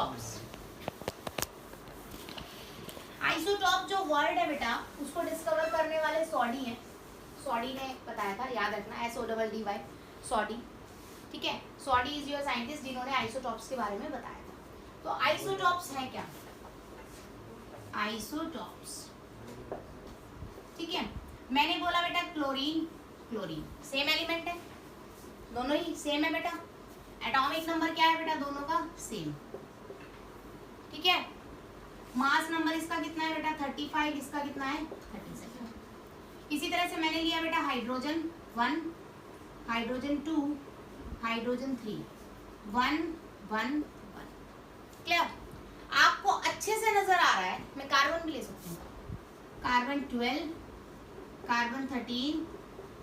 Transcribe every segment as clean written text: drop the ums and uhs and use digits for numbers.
Isotopes. Isotope जो word है बेटा उसको डिस्कवर करने वाले सॉडी हैं। सॉडी ने बताया था, याद रखना, SODDY, सॉडी, ठीक है। सॉडी इज योर साइंटिस्ट जिन्होंने आइसोटॉप्स के बारे में बताया था। तो आइसोटॉप्स है क्या? आइसोटॉप्स, ठीक है। मैंने बोला बेटा क्लोरीन, क्लोरीन सेम एलिमेंट है, दोनों ही सेम है बेटा। एटॉमिक नंबर क्या है बेटा दोनों का? सेम, ठीक है। मास नंबर इसका कितना है बेटा? 35, इसका कितना है? 37। इसी तरह से मैंने लिया बेटा हाइड्रोजन 1, हाइड्रोजन 2, हाइड्रोजन 3, 1 1 1। क्लियर? आपको अच्छे से नजर आ रहा है, मैं कार्बन भी ले सकती हूँ, कार्बन 12, कार्बन 13,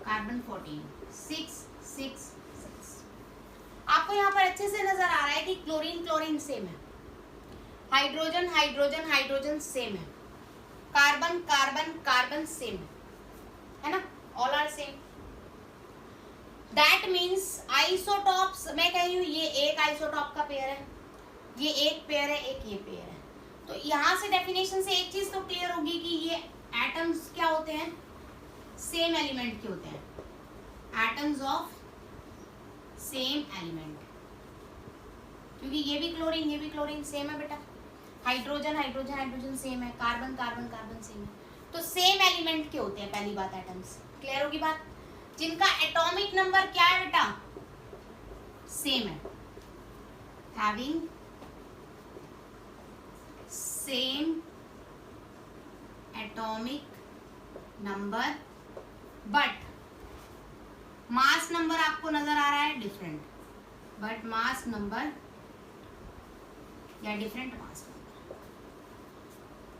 कार्बन 14, 6 6 6। आपको यहाँ पर अच्छे से नजर आ रहा है कि क्लोरीन क्लोरीन सेम है, हाइड्रोजन हाइड्रोजन हाइड्रोजन सेम है, कार्बन कार्बन कार्बन सेम है ना, all are same. That means isotopes, मैं कह रही हूँ ये एक आइसोटॉप का पेयर है, ये एक पेयर है, एक ये पेयर है। तो यहाँ से डेफिनेशन से एक चीज तो क्लियर होगी कि ये एटम्स क्या होते हैं? सेम एलिमेंट के होते हैं, एटम्स ऑफ सेम एलिमेंट, क्योंकि ये भी क्लोरीन सेम है बेटा, हाइड्रोजन हाइड्रोजन हाइड्रोजन सेम है, कार्बन कार्बन कार्बन सेम है, तो सेम एलिमेंट के होते हैं। पहली बात एटम्स, क्लियर होगी बात। जिनका एटॉमिक नंबर क्या है बेटा? सेम है, having same atomic number but mass number आपको नजर आ रहा है डिफरेंट, बट मास नंबर या डिफरेंट मास नंबर।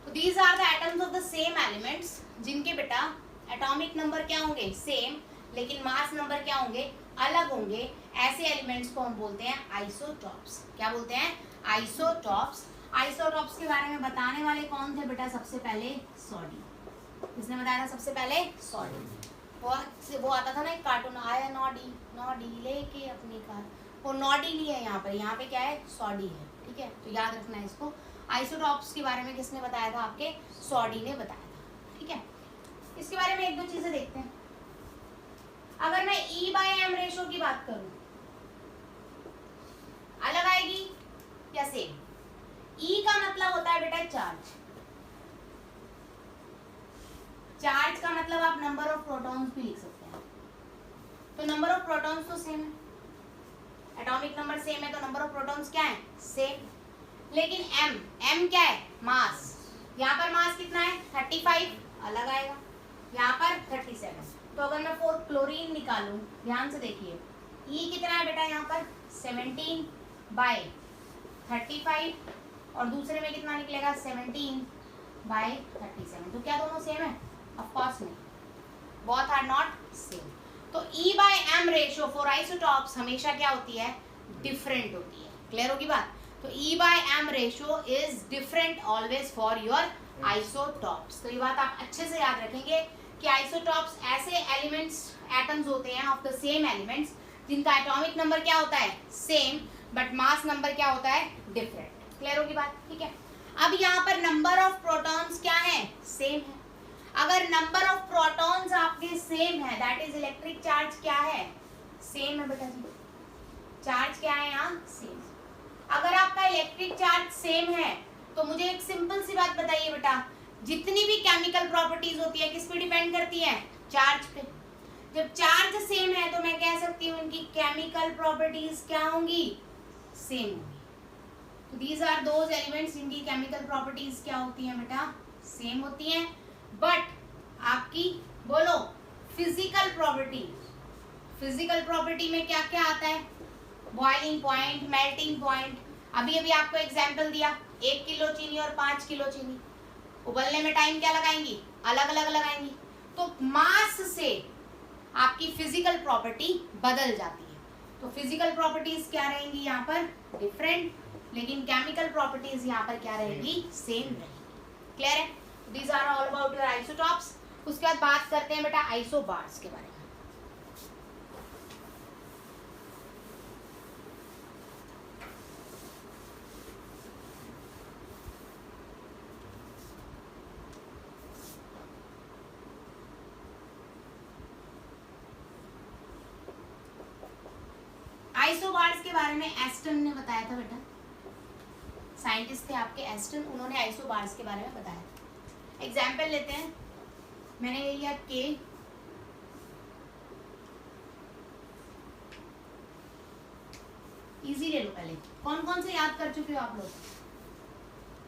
तो these are the atoms of the same elements जिनके बेटा एटॉमिक नंबर क्या होंगे? सेम, लेकिन मास नंबर क्या होंगे? अलग होंगे। ऐसे एलिमेंट्स को हम बोलते हैं आइसोटॉप्स। क्या बोलते हैं? आइसोटॉप्स। आइसोटॉप्स के बारे में बताने वाले कौन थे बेटा? सबसे पहले सॉडी। किसने बताया था सबसे पहले? सॉडी। वो आता था ना एक कार्टून, आया नॉडी नॉडी लेके अपनी कार, वो नॉडी नहीं है यहाँ पे क्या है? सॉडी है, ठीक है। तो याद रखना है इसको। आइसोटॉप्स के बारे में किसने बताया था? आपके सॉडी ने बताया था, ठीक है। इसके बारे में एक दो चीजें देखते हैं। अगर मैं E/M रेशो की बात करूं, अलग आएगी या सेम? E का मतलब होता है बेटा चार्ज, चार्ज का मतलब आप नंबर ऑफ प्रोटॉन्स भी लिख सकते हैं। तो नंबर ऑफ प्रोटॉन्स तो सेम है, एटॉमिक नंबर सेम है, तो नंबर ऑफ प्रोटॉन्स क्या है? सेम। लेकिन M क्या है? मास। यहाँ पर मास कितना है? 35, अलग आएगा। यहाँ पर 37। तो अगर मैं 4 क्लोरीन निकालूं, ध्यान से देखिए, E कितना है बेटा? यहाँ पर 17/35 और दूसरे में कितना निकलेगा? 17/37। तो क्या दोनों सेम है? ऑफ कोर्स नहीं, बोथ आर नॉट सेम। तो E/M रेशियो फॉर आइसोटॉप्स हमेशा क्या होती है? डिफरेंट होती है। क्लियर होगी बात? तो E/M ratio is different always for your isotopes. तो ये बात आप अच्छे से याद रखेंगे कि आइसोटॉप्स ऐसे एलिमेंट्स, एटम्स होते हैं ऑफ द सेम एलिमेंट्स जिनका एटॉमिक नंबर क्या होता है? सेम, बट मास नंबर क्या होता है? डिफरेंट। क्लियर होगी बात? ठीक है। अब यहाँ पर नंबर ऑफ प्रोटॉन्स क्या है? सेम है। अगर नंबर ऑफ प्रोटॉन्स आपके सेम है, दैट इज इलेक्ट्रिक चार्ज क्या है? सेम है बेटा जी। चार्ज क्या है यहाँ? सेम। अगर आपका इलेक्ट्रिक चार्ज सेम है तो मुझे एक सिंपल सी बात बताइए बेटा, जितनी भी केमिकल प्रॉपर्टीज होती है किस पे डिपेंड करती है? चार्ज पे। जब चार्ज सेम है तो मैं कह सकती हूँ इनकी केमिकल प्रॉपर्टीज क्या होंगी? सेम होंगी। तो दीज आर दोज एलिमेंट्स जिनकी केमिकल प्रॉपर्टीज क्या होती हैं बेटा? सेम होती हैं। बट आपकी बोलो फिजिकल प्रॉपर्टी, फिजिकल प्रॉपर्टी में क्या क्या आता है? Boiling point, melting point. अभी अभी आपको एग्जाम्पल दिया, 1 किलो चीनी और 5 किलो चीनी, उबलने में टाइम क्या लगाएंगी? अलग अलग लगाएंगी। तो मास से आपकी फिजिकल प्रॉपर्टी बदल जाती है। तो फिजिकल प्रॉपर्टीज क्या रहेंगी यहाँ पर? डिफरेंट, लेकिन केमिकल प्रॉपर्टीज यहाँ पर क्या रहेगी? सेम रहेगी। क्लियर है? These are all about your isotopes. उसके बाद बात करते हैं बेटा आइसोबार्स के बारे में। के बारे में एस्टन ने बताया था बेटा, साइंटिस्ट थे आपके एस्टन, उन्होंने आइसोबार्स के बारे में बताया। एग्जाम्पल लेते हैं, मैंने ले लिया के, इजी ले लो पहले। कौन कौन से याद कर चुके हो आप लोग?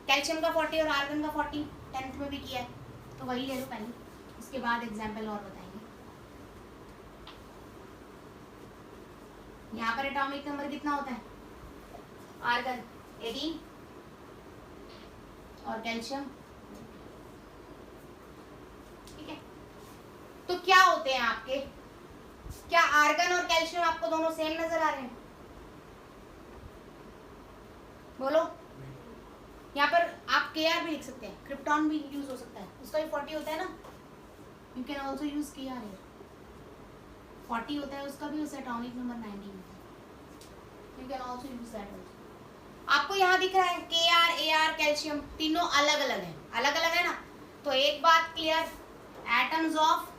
कैल्शियम का 40 और आर्गन का 40 10th में भी किया है, तो वही ले लो पहले, उसके बाद एग्जाम्पल और बताएंगे। यहाँ पर एटॉमिक नंबर कितना होता है? आर्गन 18 और कैल्शियम, ठीक है। तो क्या होते हैं आपके, क्या आर्गन और कैल्शियम आपको दोनों सेम नजर आ रहे हैं? बोलो। यहाँ पर आप Kr भी लिख सकते हैं, क्रिप्टॉन भी यूज हो सकता है, उसका भी 40 होता है ना, you can also use Kr here, 40 होता है उसका भी, उस एटॉमिक नंबर 19 होता है, you can also use that also. आपको यहाँ दिख रहा है Kr, Ar, कैल्शियम तीनों अलग अलग है, अलग अलग है ना। तो एक बात clear, atoms of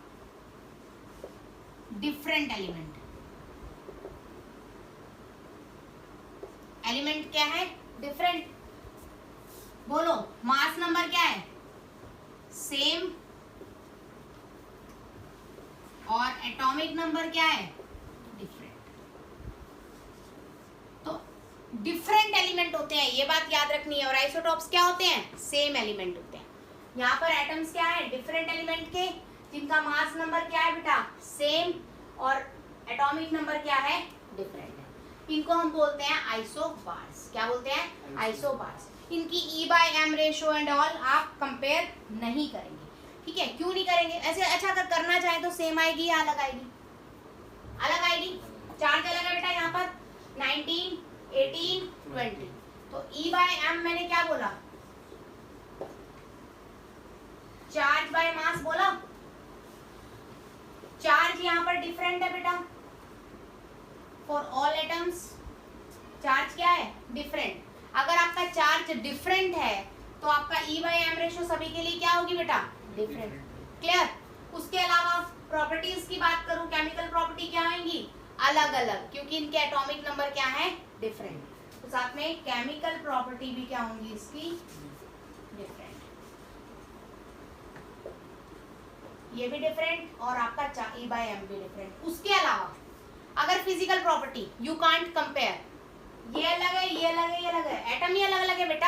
different element, element क्या है? डिफरेंट। बोलो, मास नंबर क्या है? सेम, और एटॉमिक नंबर क्या है? डिफरेंट। तो डिफरेंट एलिमेंट होते हैं, ये बात याद रखनी है। और आइसोटॉप्स क्या होते हैं? सेम एलिमेंट होते हैं। यहाँ पर एटम्स क्या है? डिफरेंट एलिमेंट के, जिनका मास नंबर क्या है बेटा? सेम, और एटॉमिक नंबर क्या है? डिफरेंट है। इनको हम बोलते हैं आइसोबार्स। क्या बोलते हैं? आइसोबार्स। इनकी E/M रेशियो एंड ऑल आप कंपेयर नहीं करेंगे, ठीक है? क्यों नहीं करेंगे? ऐसे अच्छा अगर करना चाहे तो सेम आएगी या अलग आएगी? अलग आएगी। चार्ज अलग है बेटा, यहाँ पर 19, 18, 20। तो E/M मैंने क्या बोला? चार्ज बाय मास बोला। चार्ज यहाँ पर डिफरेंट है बेटा, फॉर ऑल एटम्स चार्ज क्या है? डिफरेंट। अगर आपका चार्ज डिफरेंट है तो आपका E/M रेशियो सभी के लिए क्या होगी बेटा? डिफरेंट। क्लियर? उसके अलावा प्रॉपर्टीज की बात करूं, केमिकल प्रॉपर्टी क्या आएंगी? अलग अलग, क्योंकि इनके एटॉमिक नंबर क्या है? डिफरेंट। तो साथ में केमिकल प्रॉपर्टी भी क्या होंगी इसकी? डिफरेंट। ये भी डिफरेंट और आपका E/M भी डिफरेंट। उसके अलावा अगर physical property, you can't compare, ये अलग है, ये अलग है, ये अलग है, एटम ही अलग अलग है बेटा।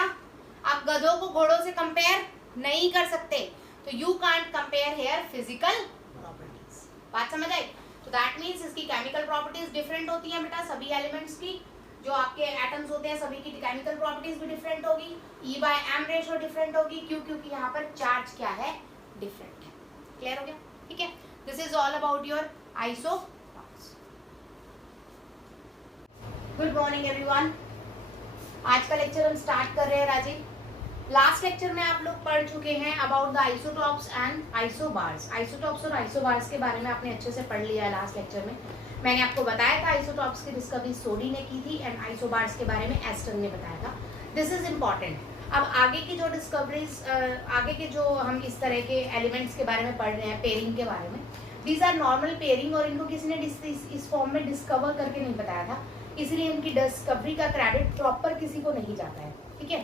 आप गधों को घोड़ों से कंपेयर नहीं कर सकते, तो you can't compare here physical properties. बात समझ आई? तो दैट मीन्स इसकी केमिकल प्रॉपर्टीज डिफरेंट होती हैं बेटा, सभी एलिमेंट्स की। जो आपके एटम्स होते हैं सभी की केमिकल प्रॉपर्टीज भी डिफरेंट होगी, E/M रेशियो डिफरेंट होगी। क्यों? क्योंकि यहाँ पर चार्ज क्या है? डिफरेंट है। क्लियर हो गया? ठीक है, this is all about your isotopes. Good morning everyone. आज का लेक्चर हम स्टार्ट कर रहे हैं राजीव। लास्ट लेक्चर में आप लोग पढ़ चुके हैं about the isotopes and isobars. Isotopes और आइसोबार्स के बारे में आपने अच्छे से पढ़ लिया है लास्ट लेक्चर में। मैंने आपको बताया था आइसोटॉप्स की डिस्कवरी सोडी ने की थी एंड आइसोबार्स के बारे में एस्टन ने बताया था। This is important. अब आगे की जो डिस्कवरीज, आगे के जो हम इस तरह के एलिमेंट्स के बारे में पढ़ रहे हैं, पेयरिंग के बारे में, दीज आर नॉर्मल पेयरिंग, और इनको किसी ने इस फॉर्म में डिस्कवर करके नहीं बताया था, इसलिए इनकी डिस्कवरी का क्रेडिट प्रॉपर किसी को नहीं जाता है, ठीक है?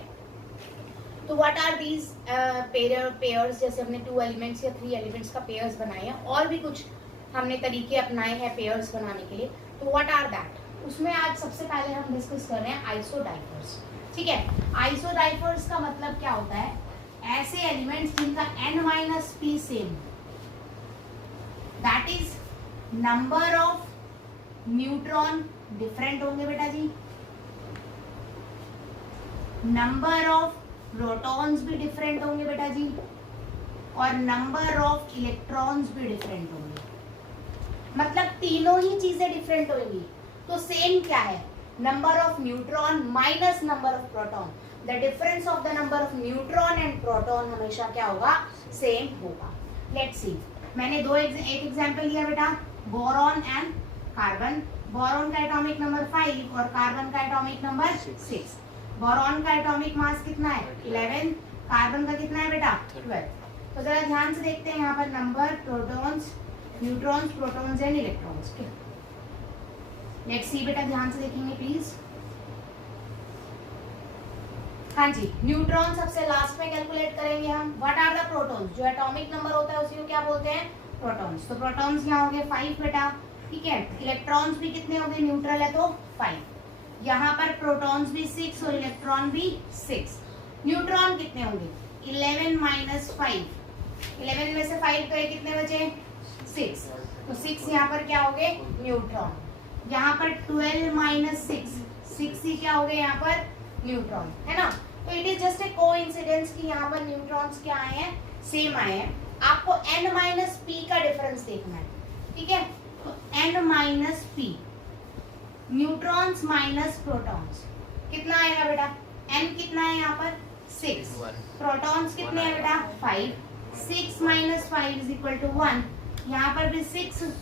तो व्हाट आर दीज पेयर्स? जैसे हमने 2 एलिमेंट्स या 3 एलिमेंट्स का पेयर्स बनाए हैं, और भी कुछ हमने तरीके अपनाए हैं पेयर्स बनाने के लिए। तो व्हाट आर दैट? उसमें आज सबसे पहले हम डिस्कस कर रहे हैं आइसोडाइफर्स, ठीक है? आइसोडाइफर्स का मतलब क्या होता है? ऐसे एलिमेंट्स जिनका n-p same, that is number of neutron different होंगे बेटा जी, नंबर ऑफ प्रोटॉन्स भी डिफरेंट होंगे बेटा जी, और नंबर ऑफ इलेक्ट्रॉन्स भी डिफरेंट होंगे। मतलब तीनों ही चीजें डिफरेंट होंगी। तो सेम क्या है? Number of neutron minus number of proton. The difference of the number of neutron and proton हमेशा क्या होगा? सेम होगा। लेट्स सी, मैंने एक एग्जांपल लिया बेटा, बोरॉन एंड कार्बन। बोरॉन का एटॉमिक नंबर 5 और कार्बन का एटॉमिक नंबर 6। बोरॉन का एटॉमिक मास कितना है? 11। कार्बन का कितना है बेटा? 12। तो जरा ध्यान से देखते हैं यहाँ पर number, protons, neutrons, protons and electrons के। लेट्स सी बेटा, ध्यान से देखेंगे प्लीज। हाँ जी, न्यूट्रॉन सबसे लास्ट में कैलकुलेट करेंगे हम। What are the protons? जो एटॉमिक नंबर होता है उसी को क्या बोलते हैं? प्रोटॉन्स। तो प्रोटॉन्स यहाँ हो गए 5 बेटा, ठीक है। इलेक्ट्रॉन्स भी कितने हो गए? न्यूट्रल है तो 5। यहाँ पर प्रोटॉन्स भी 6 और इलेक्ट्रॉन भी 6। न्यूट्रॉन कितने होंगे? 11 माइनस 5। 11 में से 5 गए, कितने बचे? 6। तो 6 यहाँ पर क्या हो गए? न्यूट्रॉन। यहाँ पर 12 माइनस 6 ही क्या हो गए यहाँ पर? न्यूट्रॉन, है ना। तो it is just a coincidence कि यहाँ पर न्यूट्रॉन्स क्या आए हैं? सेम आए हैं। आपको n माइनस p का डिफरेंस देखना है, ठीक है। तो n minus p, neutrons minus protons, कितना आएगा बेटा? n कितना है यहाँ पर? 6। प्रोटॉन्स कितने हैं बेटा? 5। 6 माइनस 5 इज इक्वल टू 1। यहाँ पर भी 6।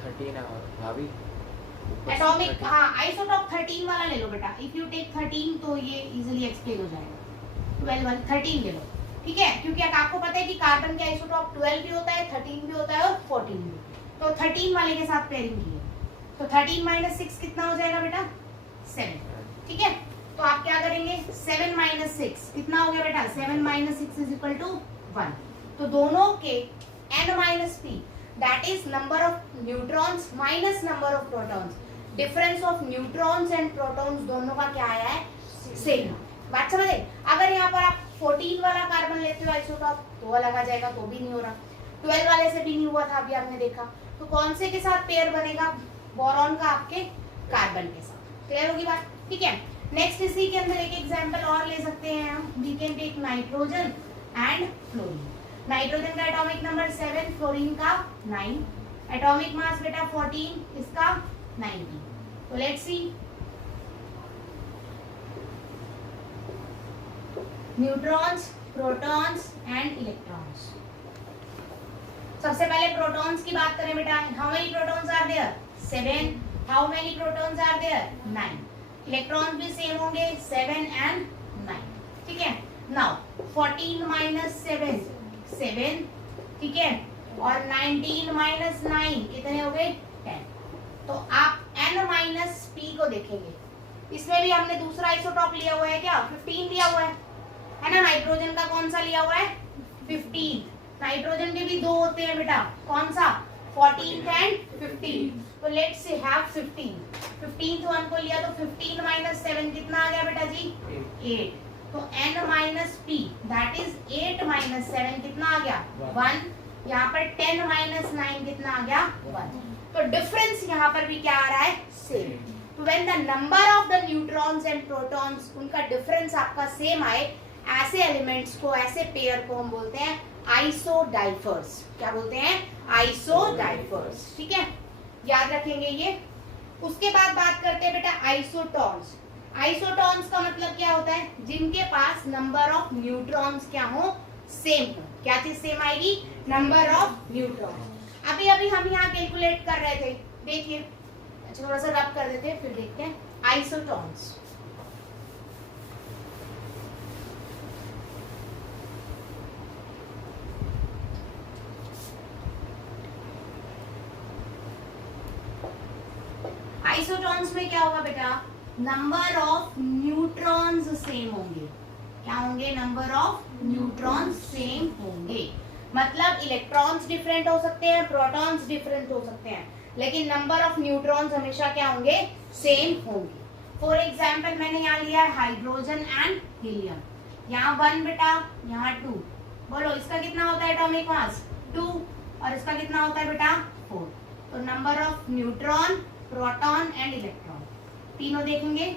13 भाभी एटॉमिक, हाँ आइसोटॉप 13 वाला ले लो बेटा। इफ यू टेक 13 तो ये इजीली एक्सप्लेन हो जाएगा। 12 13 ले लो, ठीक है, क्योंकि आपको पता है कि कार्बन के आइसोटॉप 12 भी होता है, 13 भी होता है और 14 भी। तो 13 वाले के साथ पेयरिंग की है। तो 13 माइनस 6 कितना हो जाएगा बेटा? 7, ठीक है। तो आप क्या करेंगे? 7 माइनस 6 कितना हो गया बेटा? 7 माइनस 6 इज इक्वल टू 1। तो दोनों के n minus p, that is number of neutrons minus number of protons, difference of neutrons and protons दोनों का क्या आया है? सेम। बात समझे? अगर यहाँ पर आप 14 वाला कार्बन लेते हो आइसोटॉप तो अलग आ जाएगा, तो भी नहीं हो रहा। 12 वाले से भी नहीं हुआ था, अभी आपने देखा। तो कौन से के साथ पेयर बनेगा? बोरॉन का आपके कार्बन के साथ। क्लियर होगी बात? ठीक है। नेक्स्ट इसी के अंदर एक एग्जांपल और ले सकते हैं हम। We can take nitrogen and fluorine. Nitrogen का एटॉमिक नंबर 7, फ्लोरीन का 9, एटॉमिक मास बेटा 14, इसका 19। तो let's see, neutrons, protons and electrons. सबसे पहले प्रोटॉन्स की बात करें बेटा। How many protons are there? 7। How many protons are there? 9। Electrons भी सेम होंगे, 7 एंड 9, ठीक है। नाउ 14 माइनस 7 7, ठीक है, और 19 माइनस 9 कितने हो गए? 10। तो आप n माइनस p को देखेंगे। इसमें भी हमने दूसरा आइसोटॉप लिया हुआ है क्या? 15 लिया हुआ है ना। नाइट्रोजन का कौन सा लिया हुआ है? 15। नाइट्रोजन के भी 2 होते हैं बेटा, कौन सा? 14 एंड 15। तो let's say have 15। 15th one को लिया तो 15 माइनस 7 कितना आ गया बेटा जी? 8। तो n minus p that is 8 minus 7 कितना आ गया? 1। यहाँ पर 10 माइनस 9 कितना आ गया? 1। तो डिफरेंस यहाँ पर भी क्या आ रहा है? सेम। तो when the number of the neutrons and protons, उनका डिफरेंस आपका सेम आए, ऐसे एलिमेंट्स को, ऐसे पेयर को हम बोलते हैं आइसोडाइफर्स। क्या बोलते हैं? आइसोडाइफर्स, ठीक है, याद रखेंगे ये। उसके बाद बात करते हैं बेटा आइसोटॉन्स। आइसोटॉन्स का मतलब क्या होता है? जिनके पास नंबर ऑफ न्यूट्रॉन्स क्या हो? सेम हो। क्या चीज सेम आएगी? Number of neutrons. अभी अभी हम यहाँ कैलकुलेट कर रहे थे, देखिए, अच्छा थोड़ा सा रब कर देते हैं फिर देखते हैं आइसोटॉन्स। आइसोटॉन्स में क्या होगा बेटा? नंबर ऑफ न्यूट्रॉन्स सेम होंगे। क्या होंगे? नंबर ऑफ न्यूट्रॉन्स सेम होंगे। मतलब इलेक्ट्रॉन्स डिफरेंट हो सकते हैं, प्रोटॉन्स डिफरेंट हो सकते हैं, लेकिन नंबर ऑफ न्यूट्रॉन्स हमेशा क्या होंगे? सेम होंगे। फॉर एग्जाम्पल मैंने यहाँ लिया है हाइड्रोजन एंड हीलियम। यहाँ 1 बेटा, यहाँ 2। बोलो इसका कितना होता है एटॉमिक मास? 2। और इसका कितना होता है बेटा? 4। तो number of neutron, proton and electron तीनों देखेंगे।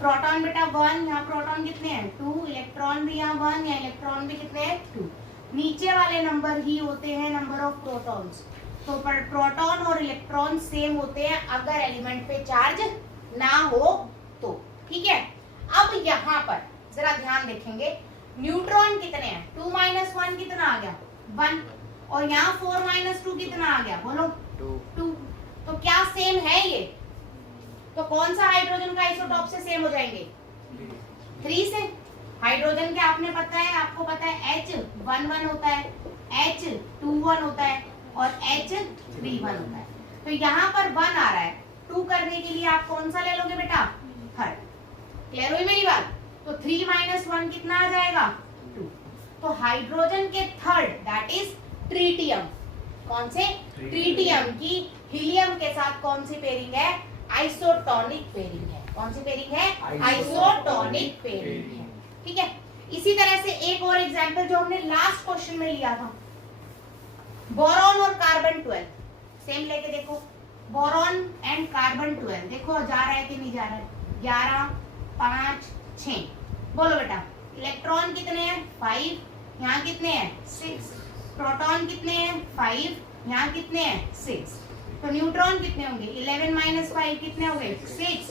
प्रोटॉन बेटा 1, यहाँ प्रोटॉन कितने हैं? 2। इलेक्ट्रॉन भी यहाँ 1, या इलेक्ट्रॉन भी कितने हैं? 2। नीचे वाले नंबर ही होते हैं नंबर ऑफ प्रोटॉन्स। तो प्रोटॉन और इलेक्ट्रॉन सेम होते हैं अगर एलिमेंट पे चार्ज ना हो तो, ठीक है। अब यहाँ पर जरा ध्यान देखेंगे, न्यूट्रॉन कितने हैं? 2 माइनस 1 कितना आ गया? 1। और यहाँ 4 माइनस 2 कितना आ गया? बोलो 2। तो क्या सेम है ये? तो कौन सा हाइड्रोजन का आइसोटॉप से सेम हो जाएंगे? 3 से। हाइड्रोजन के आपको पता है H11 होता है, H21 होता है और H31 होता है। तो यहाँ पर 1 आ रहा है, 2 करने के लिए आप कौन सा ले लोगे बेटा? थर्ड। क्लियर हुई मेरी बात? तो 3 - 1 कितना आ जाएगा? 2। तो हाइड्रोजन के थर्ड दैट इज ट्रीटियम, कौन से? ट्रीटियम की हीलियम के साथ कौन सी पेयरिंग है? आइसोटोनिक पेयरिंग है। कौन सी पेयरिंग है? आइसोटोनिक पेयरिंग है। ठीक है। इसी तरह से एक और एग्जांपल जो हमने लास्ट क्वेश्चन में लिया था, बोरॉन और कार्बन 12 सेम लेके देखो। बोरॉन एंड कार्बन 12 देखो जा रहा है कि नहीं जा रहा है? 11 5 6। बोलो बेटा, इलेक्ट्रॉन कितने हैं? 5। यहाँ कितने हैं? 6। प्रोटॉन कितने हैं? 5। यहाँ कितने हैं? 6। तो न्यूट्रॉन कितने होंगे? 11 - 5 कितने हो गए? 6।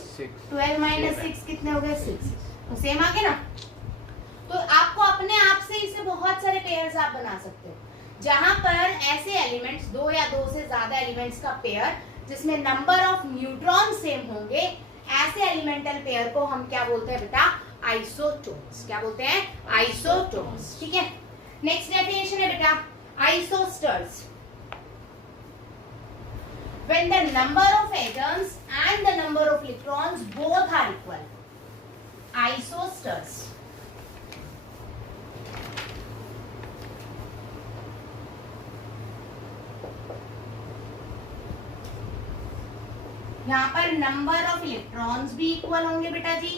12 - 6 कितने हो गए? 6। तो सेम आ गए ना। तो आपको अपने आप से इसे बहुत सारे पेयर्स आप बना सकते हो, जहां पर ऐसे एलिमेंट्स, 2 या 2 से ज्यादा एलिमेंट्स का पेयर जिसमें नंबर ऑफ न्यूट्रॉन सेम होंगे, ऐसे एलिमेंटल पेयर को हम क्या बोलते हैं बेटा? आइसोटोन्स। क्या बोलते हैं? आइसोटोन्स। ठीक है। नेक्स्ट डेफिनेशन है बेटा आइसोस्टर्स। When the number of atoms and the number of electrons both are equal, isosters. यहाँ पर नंबर ऑफ इलेक्ट्रॉन्स भी इक्वल होंगे बेटा जी,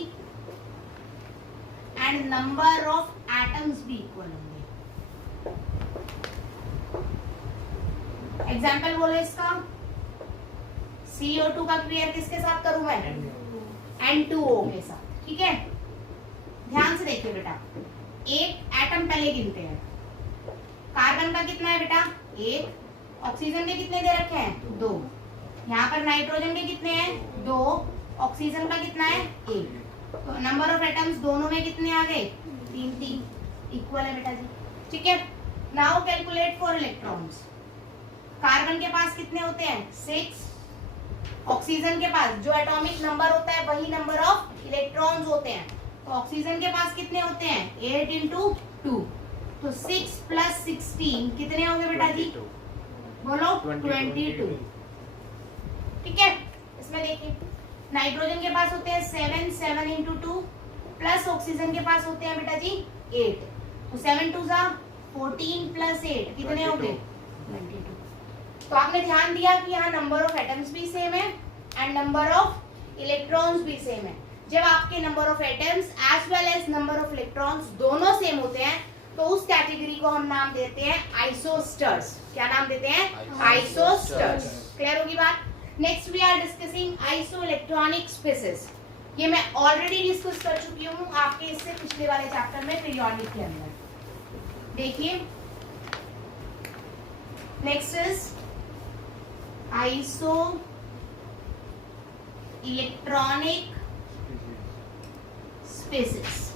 एंड नंबर ऑफ एटम्स भी इक्वल होंगे। एग्जाम्पल बोलो इसका। CO2 का क्रिया किसके साथ करूं मैं? N2O के साथ। ठीक है। ध्यान से देखिए बेटा, एक एटम पहले गिनते हैं। कार्बन का कितना है बेटा? 1। ऑक्सीजन के कितने दे रखे हैं? 2। यहाँ पर नाइट्रोजन के कितने हैं? 2। ऑक्सीजन का कितना है? 1। तो नंबर ऑफ एटम्स दोनों में कितने आ गए? 3 इक्वल है बेटा जी। ठीक है। Now calculate for electrons. Carbon के पास कितने होते हैं? 6। ऑक्सीजन के पास जो एटॉमिक नंबर होता है वही नंबर ऑफ इलेक्ट्रॉन्स होते हैं। तो ऑक्सीजन के पास कितने होते हैं? 8 × 2। तो 6 + 16 कितने होंगे बेटा जी? बोलो 22। ठीक है। इसमें देखिए नाइट्रोजन के पास होते हैं 7 × 2 प्लस ऑक्सीजन के पास होते हैं बेटा जी 8। तो 7 × 2 = 14 + 8 कितने होंगे? 22। तो आपने ध्यान दिया कि यहाँ नंबर ऑफ एटम्स भी सेम है एंड नंबर ऑफ इलेक्ट्रॉन्स भी सेम है। जब आपके number of atoms as well as number of electrons दोनों सेम होते हैं तो उस कैटेगरी को हम नाम देते हैं आइसोस्टर्स। क्या नाम देते हैं? आइसोस्टर्स। क्लियर होगी बात? Next we are discussing iso electronic species. ये मैं ऑलरेडी डिस्कस कर चुकी हूँ आपके इससे पिछले वाले चैप्टर में पीरियोडिक के अंदर। देखिए next is iso electronic species.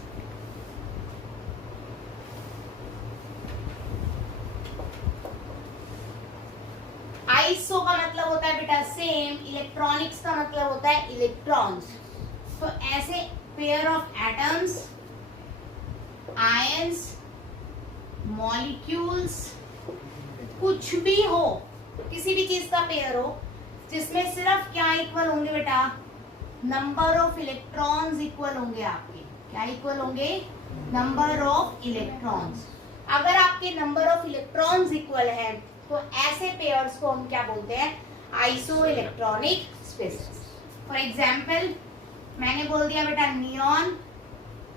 Iso का मतलब होता है बेटा सेम, इलेक्ट्रॉनिक्स का मतलब होता है इलेक्ट्रॉन्स। तो ऐसे pair of atoms, ions, molecules, कुछ भी हो, किसी भी चीज का पेयर हो जिसमें सिर्फ क्या इक्वल होंगे बेटा? नंबर ऑफ इलेक्ट्रॉन्स इक्वल होंगे आपके। क्या इक्वल होंगे? Number of electrons. अगर आपके नंबर ऑफ इलेक्ट्रॉन्स इक्वल है तो ऐसे पेयर्स को हम क्या बोलते हैं? Iso electronic species. For example मैंने बोल दिया बेटा नियॉन,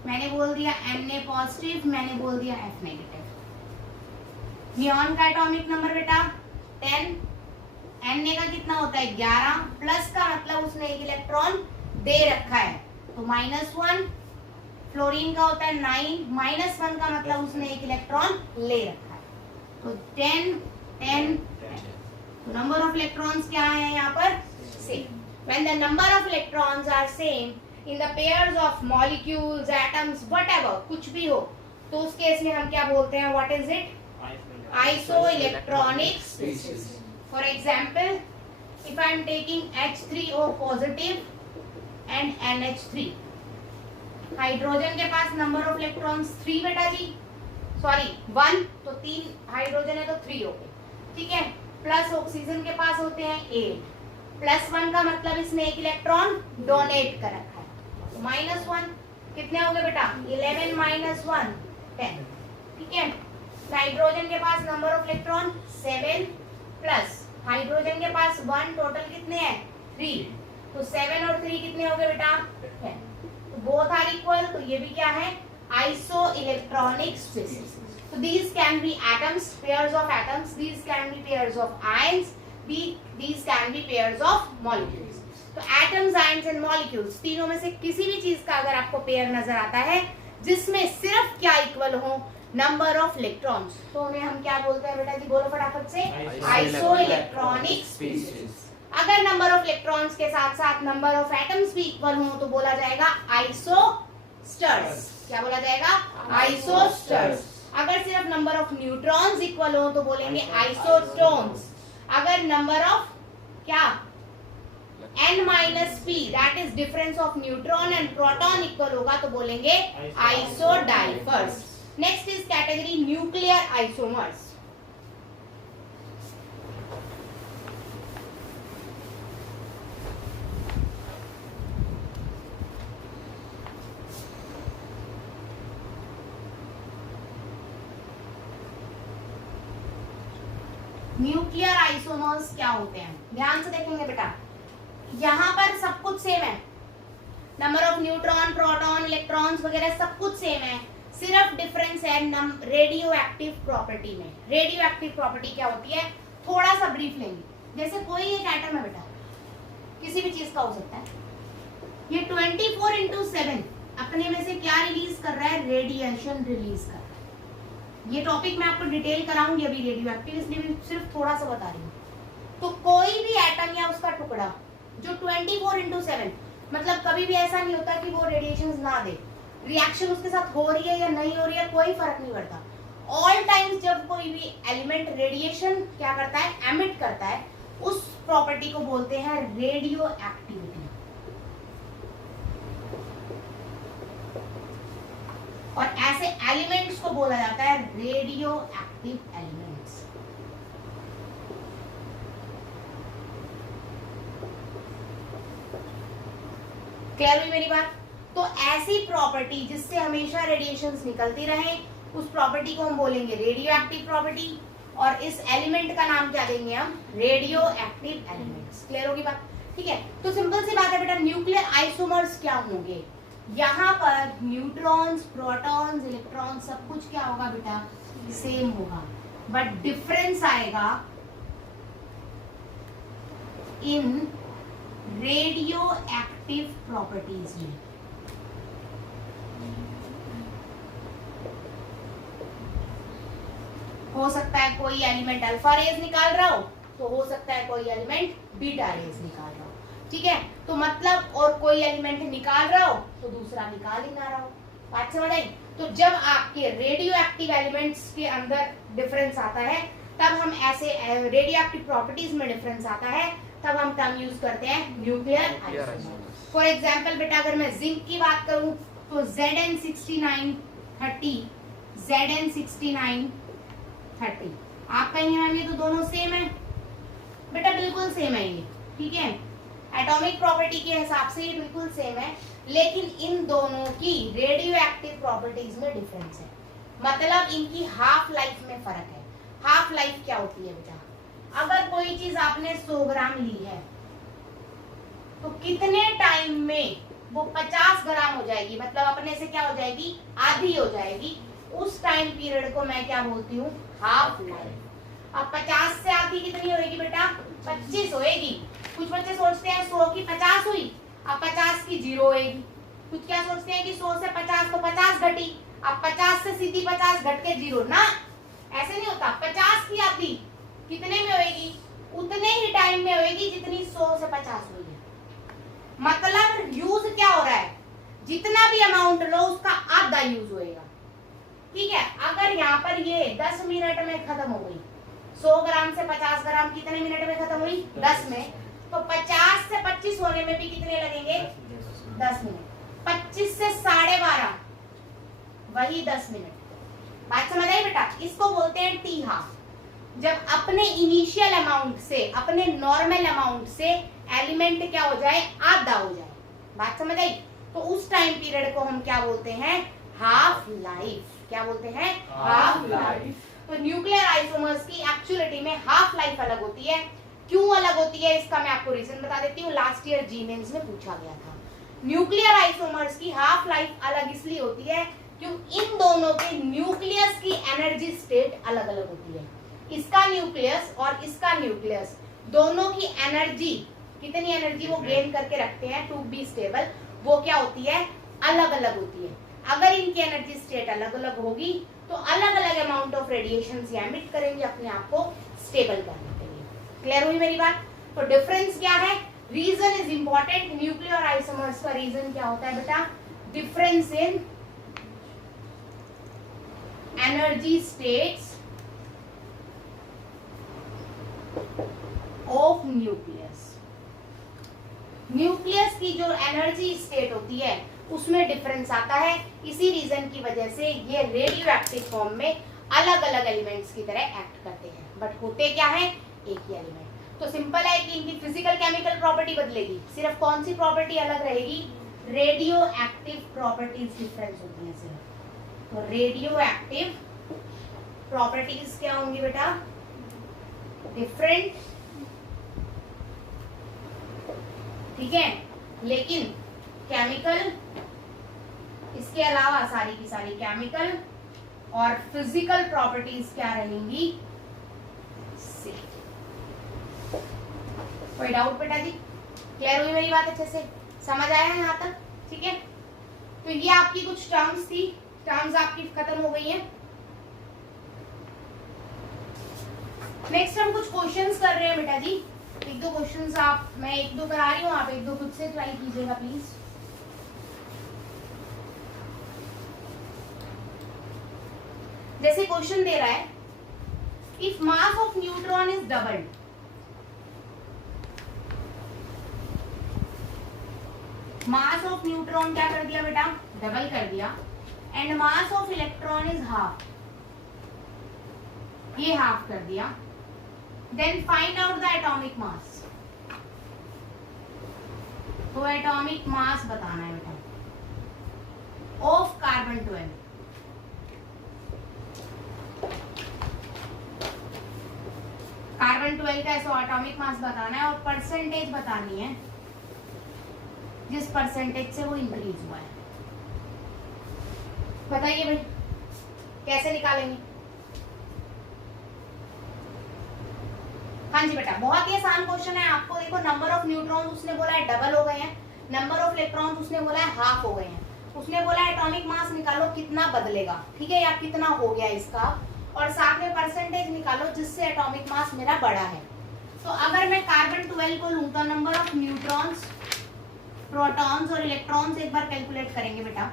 मैंने बोल दिया Na+, मैंने बोल दिया F-। नियॉन का एटॉमिक नंबर बेटा 10, Na का कितना होता है? 11, प्लस का मतलब उसने एक इलेक्ट्रॉन दे रखा है तो -1। फ्लोरीन का होता है 9, -1 का मतलब उसने एक इलेक्ट्रॉन ले रखा है तो 10, 10, 10। तो नंबर ऑफ इलेक्ट्रॉन्स क्या है यहाँ पर? Same. When the number of electrons are same in the pairs of molecules, atoms, whatever, कुछ भी हो तो उस केस में हम क्या बोलते हैं? What is it? Isoelectronic species. For example, if I am taking H3O positive and NH3, hydrogen के पास नंबर ऑफ इलेक्ट्रॉन्स 3 बेटा जी, सॉरी 1, तो 3 हाइड्रोजन है तो 3 हो गए, ठीक है। प्लस ऑक्सीजन के पास होते हैं 8, +1 का मतलब इसने एक इलेक्ट्रॉन डोनेट कर रखा है, तो -1 कितने हो गए बेटा 11 - 1 10, ठीक है। नाइट्रोजन के पास number of electron 7 plus hydrogen के पास 1, टोटल कितने हैं 3, तो 7 और 3 कितने हो गए बेटा 10, तो बोथ आर इक्वल, तो ये भी क्या है iso electronic species. So these can be atoms, pairs of atoms. These can be pairs of ions. These can be pairs of molecules. तो atoms, ions and molecules तीनों में से किसी भी चीज का अगर आपको पेयर नजर आता है जिसमें सिर्फ क्या इक्वल हो नंबर ऑफ इलेक्ट्रॉन्स, तो उन्हें हम क्या बोलते हैं बेटा जी, बोलो फटाफट से, आइसो इलेक्ट्रॉनिक स्पीशीज। अगर नंबर ऑफ इलेक्ट्रॉन्स के साथ साथ नंबर ऑफ एटम्स भी इक्वल हो तो बोला जाएगा आइसोस्टर्स। क्या बोला जाएगा आइसोस्टर्स। अगर सिर्फ नंबर ऑफ न्यूट्रॉन्स इक्वल हो तो बोलेंगे आइसोटोन्स। अगर नंबर ऑफ क्या n-p, that is difference of neutron and proton equal होगा तो बोलेंगे isodiaphers. Next is category nuclear isomers. Nuclear isomers क्या होते हैं, ध्यान से देखेंगे बेटा, यहाँ पर सब कुछ सेम है, number of neutron proton electrons वगैरह सब कुछ सेम है, सिर्फ डिफरेंस है रेडियो एक्टिव प्रॉपर्टी में। रेडियो एक्टिव प्रॉपर्टी क्या होती है, थोड़ा सा ब्रीफ लेंगे। जैसे कोई एक एटम है बेटा, किसी भी चीज का हो सकता है, ये 24/7 अपने में से क्या रिलीज कर रहा है, रेडिएशन रिलीज कर रहा है। ये टॉपिक मैं आपको डिटेल कराऊंगी अभी रेडियो एक्टिव, इसलिए मैं सिर्फ थोड़ा सा बता रही हूँ। तो कोई भी एटम या उसका टुकड़ा जो 24/7, मतलब कभी भी ऐसा नहीं होता कि वो रेडिएशन ना दे, रिएक्शन उसके साथ हो रही है या नहीं हो रही है कोई फर्क नहीं पड़ता। ऑल टाइम्स जब कोई भी एलिमेंट रेडिएशन क्या करता है, एमिट करता है, उस प्रॉपर्टी को बोलते हैं रेडियो एक्टिविटी। और ऐसे एलिमेंट्स को बोला जाता है रेडियो एक्टिव एलिमेंट्स। क्लियर हुई मेरी बात? तो ऐसी प्रॉपर्टी जिससे हमेशा रेडिएशंस निकलती रहे, उस प्रॉपर्टी को हम बोलेंगे रेडियो एक्टिव प्रॉपर्टी, और इस एलिमेंट का नाम क्या देंगे हम, रेडियो एक्टिव एलिमेंट्स। क्लियर होगी बात? ठीक है, तो सिंपल सी बात है बेटा, न्यूक्लियर आइसोमर्स क्या होंगे, यहाँ पर न्यूट्रॉन्स प्रोटॉन्स इलेक्ट्रॉन्स सब कुछ क्या होगा बेटा, सेम होगा, बट डिफरेंस आएगा इन रेडियो एक्टिव प्रॉपर्टीज में। हो सकता है कोई एलिमेंट अल्फा रेज निकाल रहा हो, तो हो सकता है कोई एलिमेंट बीटा रेज निकाल रहा हो, ठीक है। तो मतलब और कोई एलिमेंट निकाल रहा हो तो दूसरा निकाल ही ना रहा हो। बात समझ आई? तो जब आपके रेडियो एक्टिव एलिमेंट्स के अंदर डिफरेंस आता है, तब हम ऐसे रेडियो एक्टिव प्रॉपर्टीज में डिफरेंस आता है, तब हम टर्म यूज करते हैं न्यूक्लियर आइसोमर्स। फॉर एग्जांपल बेटा, अगर मैं जिंक की बात करूं तो Zn6930 Zn6930, आप कहेंगे मैम ये तो दोनों सेम है। बेटा बिल्कुल सेम है ये, ठीक है, एटॉमिक प्रॉपर्टी के हिसाब से ये बिल्कुल सेम है, लेकिन इन दोनों की रेडियो एक्टिव प्रॉपर्टीज में डिफरेंस है, मतलब इनकी हाफ लाइफ में फर्क है। हाफ लाइफ क्या होती है बेटा, अगर कोई चीज आपने 100 ग्राम ली है तो कितने टाइम में वो 50 ग्राम हो जाएगी, मतलब अपने से क्या हो जाएगी, आधी हो जाएगी। उस टाइम पीरियड को मैं क्या बोलती हूँ, हाफ लाइफ। अब 50 से आधी कितनी होएगी बेटा, 25 होएगी। कुछ बच्चे सोचते हैं 100 की 50 हुई, अब 50 की 0 होएगी। कुछ क्या सोचते हैं कि 100 से 50 तो 50 घटी, अब 50 से सीधी 50 घट के 0 ना, ऐसे नहीं होता। 50 की आधी कितने में होएगी, उतने ही टाइम में होएगी जितनी 100 से 50 हुई है। मतलब यूज क्या हो रहा है, जितना भी अमाउंट लो उसका आधा यूज होएगा, ठीक है। अगर यहाँ पर ये 10 मिनट में खत्म हो गई, 100 ग्राम से 50 ग्राम कितने मिनट में खत्म हुई, 10 में, तो 50 से 25 होने में भी कितने लगेंगे, 10 मिनट। 25 से 12.5 वही 10 मिनट, बात समझ आई बेटा? इसको बोलते हैं टी हाफ। जब अपने इनिशियल अमाउंट से, अपने नॉर्मल अमाउंट से एलिमेंट क्या हो जाए, आधा हो जाए। बात समझ आई? तो उस टाइम पीरियड को हम क्या बोलते हैं, हाफ लाइफ। क्या बोलते हैं, हाफ लाइफ। तो न्यूक्लियर आइसोमर्स की एक्चुअलिटी में हाफ लाइफ अलग होती है। क्यों अलग होती है इसका मैं आपको रीजन बता देती हूँ, लास्ट ईयर जी मेंस में पूछा गया था। न्यूक्लियर आइसोमर्स की हाफ लाइफ अलग इसलिए होती है क्यों इन दोनों के न्यूक्लियस की एनर्जी स्टेट अलग अलग होती है। इसका न्यूक्लियस और इसका न्यूक्लियस दोनों की एनर्जी, कितनी एनर्जी वो गेन करके रखते हैं टू बी स्टेबल, वो क्या होती है, अलग अलग होती है। अगर इनकी एनर्जी स्टेट अलग अलग होगी तो अलग अलग अमाउंट ऑफ रेडिएशन से एमिट करेंगे अपने आप को स्टेबल करने के लिए। क्लियर हुई मेरी बात? तो डिफरेंस क्या है, reason is important. Nuclear isomers का रीजन क्या होता है बेटा, difference in energy states of nucleus. Nucleus की जो एनर्जी स्टेट होती है उसमें डिफरेंस आता है। इसी रीजन की वजह से ये रेडियो एक्टिव फॉर्म में अलग अलग एलिमेंट्स की तरह एक्ट करते हैं, बट होते क्या है, एक ही एलिमेंट। तो सिंपल है कि इनकी फिजिकल केमिकल प्रॉपर्टी बदलेगी, सिर्फ कौन सी प्रॉपर्टी अलग रहेगी, रेडियो एक्टिव प्रॉपर्टीज डिफरेंस होती है सिर्फ। तो रेडियो एक्टिव प्रॉपर्टीज क्या होंगी बेटा, डिफरेंट, ठीक है। लेकिन केमिकल, इसके अलावा सारी की सारी केमिकल और फिजिकल प्रॉपर्टीज क्या रहेंगी, सेम। कोई डाउट बेटा जी? क्लियर हुई मेरी बात? अच्छे से समझ आया है यहाँ तक? ठीक है। तो ये आपकी कुछ टर्म्स थी, टर्म्स आपकी खत्म हो गई हैं। नेक्स्ट हम कुछ क्वेश्चंस कर रहे हैं बेटा जी। एक दो क्वेश्चंस आप, मैं एक दो करा रही हूँ, आप एक दो खुद से ट्राई कीजिएगा प्लीज। जैसे क्वेश्चन दे रहा है, if mass of neutron is doubled, mass of neutron क्या कर दिया बेटा, डबल कर दिया, and mass of electron is half, ये हाफ कर दिया, then find out the atomic mass. तो एटॉमिक मास बताना है बेटा ऑफ कार्बन 12। कार्बन 12 का ऐसा एटॉमिक मास बताना है और परसेंटेज बतानी है जिस परसेंटेज से वो इंक्रीज हुआ है। बताइए भाई कैसे निकालेंगे? हाँ जी बेटा, बहुत ही आसान क्वेश्चन है। आपको देखो, नंबर ऑफ न्यूट्रॉन्स उसने बोला है डबल हो गए हैं, नंबर ऑफ इलेक्ट्रॉन्स उसने बोला है हाफ हो गए हैं, उसने बोला है एटॉमिक मास निकालो कितना बदलेगा, ठीक है, या कितना हो गया इसका, और साथ में परसेंटेज निकालो जिससे एटॉमिक मास मेरा बड़ा है। तो अगर मैं कार्बन 12 को लूं तो नंबर ऑफ न्यूट्रॉन्स, प्रोटॉन्स और इलेक्ट्रॉन्स एक बार कैलकुलेट करेंगे बेटा।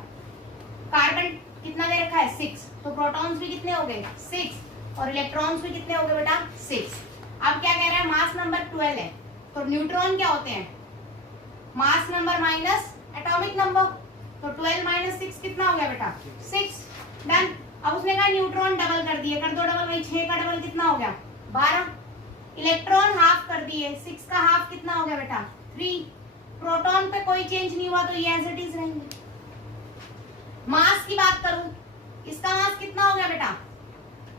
कार्बन कितना दे रखा है 6, तो प्रोटॉन्स भी कितने हो गए 6 और इलेक्ट्रॉन्स भी कितने हो गए बेटा 6। अब क्या कह रहा है, मास नंबर 12 है, तो न्यूट्रॉन क्या होते हैं, mass number minus atomic number, तो 12 माइनस 6 कितना हो गया बेटा 6। डन। अब उसने कहा न्यूट्रॉन डबल कर दिए, कर दो डबल, भाई 6 का डबल कितना हो गया 12। इलेक्ट्रॉन हाफ कर दिए, 6 का हाफ कितना हो गया बेटा 3। प्रोटॉन पे कोई चेंज नहीं हुआ तो ये एज इट इज रहेंगे। मास की बात करूं, इसका मास कितना हो गया बेटा,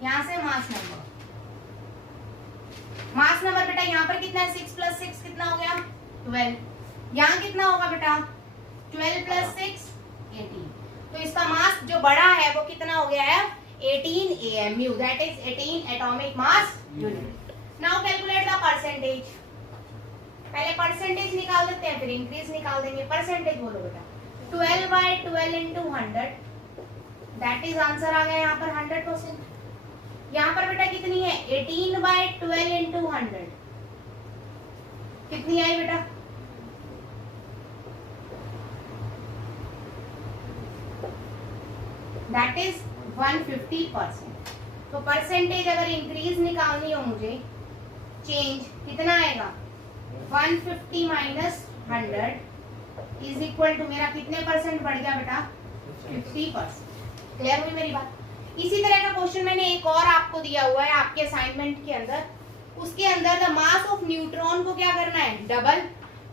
यहां से मास नंबर, मास नंबर बेटा यहाँ पर कितना है 6 प्लस 6 कितना हो गया 12, यहाँ कितना होगा बेटा 12 प्लस 6 18। तो इसका मास जो बड़ा है वो कितना हो गया है 18 AMU, that is 18 atomic mass unit. Now calculate the percentage. पहले परसेंटेज निकाल देते हैं फिर इंक्रीज निकाल देंगे। परसेंटेज बोलो बेटा 12/12 into 100, दैट इज आंसर आ गया यहाँ पर 100%। यहाँ पर बेटा कितनी है 18/12 into 100, कितनी आई बेटा दैट इज 150%। तो परसेंटेज अगर इंक्रीज निकालनी हो मुझे, चेंज कितना आएगा 150 माइनस 100 इज इक्वल टू मेरा कितने परसेंट बढ़ गया बेटा 50%। क्लियर हुई मेरी बात? इसी तरह का क्वेश्चन मैंने एक और आपको दिया हुआ है आपके असाइनमेंट के अंदर। उसके अंदर द मास ऑफ न्यूट्रॉन को क्या करना है, डबल,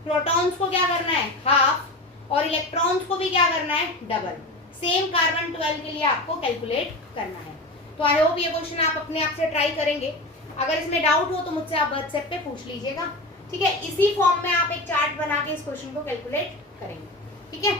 प्रोटॉन्स को क्या करना है, हाफ, और इलेक्ट्रॉन्स को भी क्या करना है, डबल। सेम कार्बन 12 के लिए आपको कैलकुलेट करना है। तो आई होप ये क्वेश्चन आप अपने आप से ट्राई करेंगे। अगर इसमें डाउट हो तो मुझसे आप व्हाट्सएप पे पूछ लीजिएगा, ठीक है। इसी फॉर्म में आप एक चार्ट बना के इस क्वेश्चन को कैलकुलेट करेंगे, ठीक है।